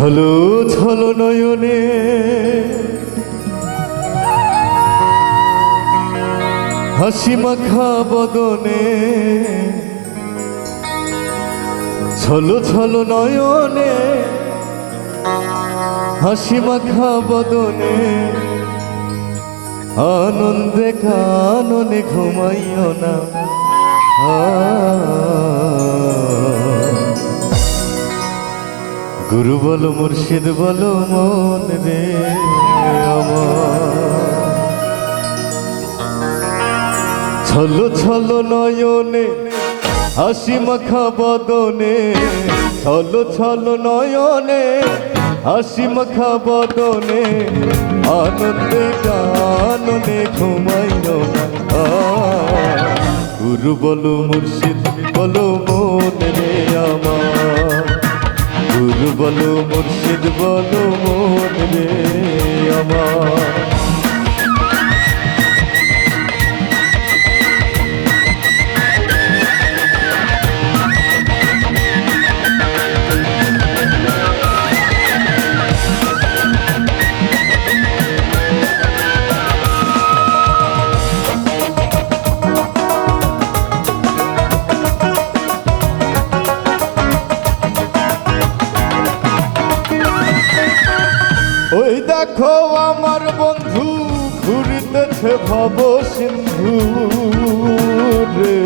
ছলো ছলো নয়নে হাসি মাখা বদনে, ছলো ছলো নয়নে হাসি মাখা বদনে, আনন্দে কাননে ঘুমাইও না। গুরু বলো মুর্শিদ বলো মন রে আমার, ছলো ছলো নয়নে হাসি মাখা বদনে, ছলো ছলো নয়নে হাসি মাখা বদনে, আনন্দে কাননে ঘুমাইও না। গুরু বলো মুর্শিদ বলো মন রে আমার, গুরু বলো মুর্শিদ বলো মন রে আমার। ওই দেখো আমার বন্ধু ঘুরিতেছে ভব সিন্ধু রে,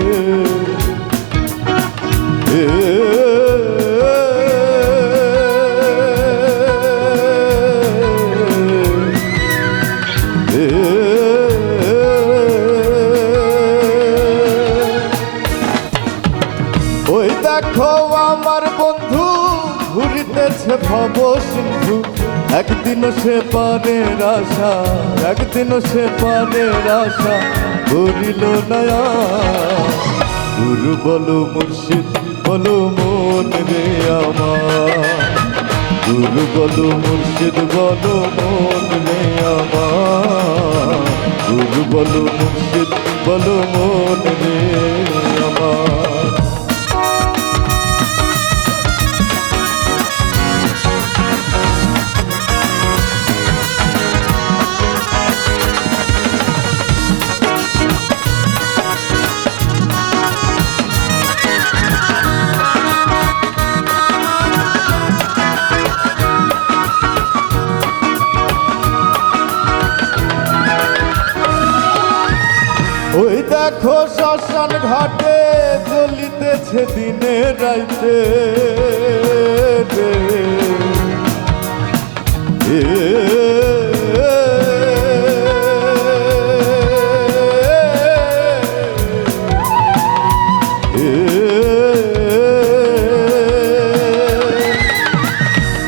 ওই দেখো আমার বন্ধু ঘুরিতেছে ভব সিন্ধু, একদিন সে পানের আশা, একদিন সে পানের আশা করিল নয়া। গুরু বলো মুর্শিদ বলো মন রে আমার, গুরু বলো মুর্শিদ বলো মন রে আমার, গুরু বলো মুর্শিদ বলো মন রে আমার। ওই দেখো শ্মশান ঘাটে জ্বলিতেছে দিনে রাইতে রে,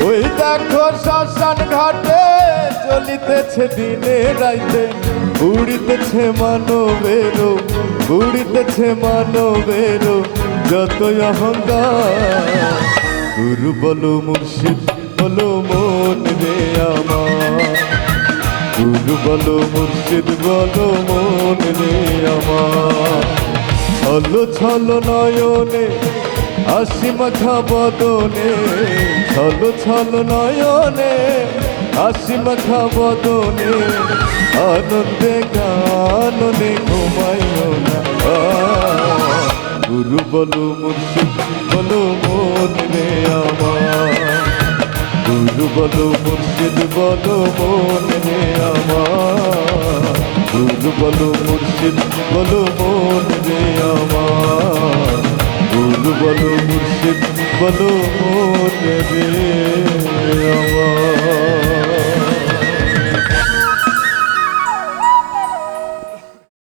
ওই দেখো শ্মশান ঘাটে জ্বলিতেছে দিনে রাইতে, উড়িতেছে মানবের, উড়িতেছে মানবের যত অহংকার। গুরু বলো মুর্শিদ বলো মন রে আমার, গুরু বলো মুর্শিদ বলো মন রে আমার। ছলো ছলো নয়নে হাসি মাখা বদনে, ছলো ছলো নয়নে হাসি মাখা বদনে, আনন্দে কাননে ঘুমাইও না। গুরু বলো মুর্শিদ বলো মন রে আমার, গুরু বলো মুর্শিদ বলো মন রে আমার, গুরু বলো মুর্শিদ বলো মন রে আমার, গুরু বলো মুর্শিদ বলো মন রে আমার।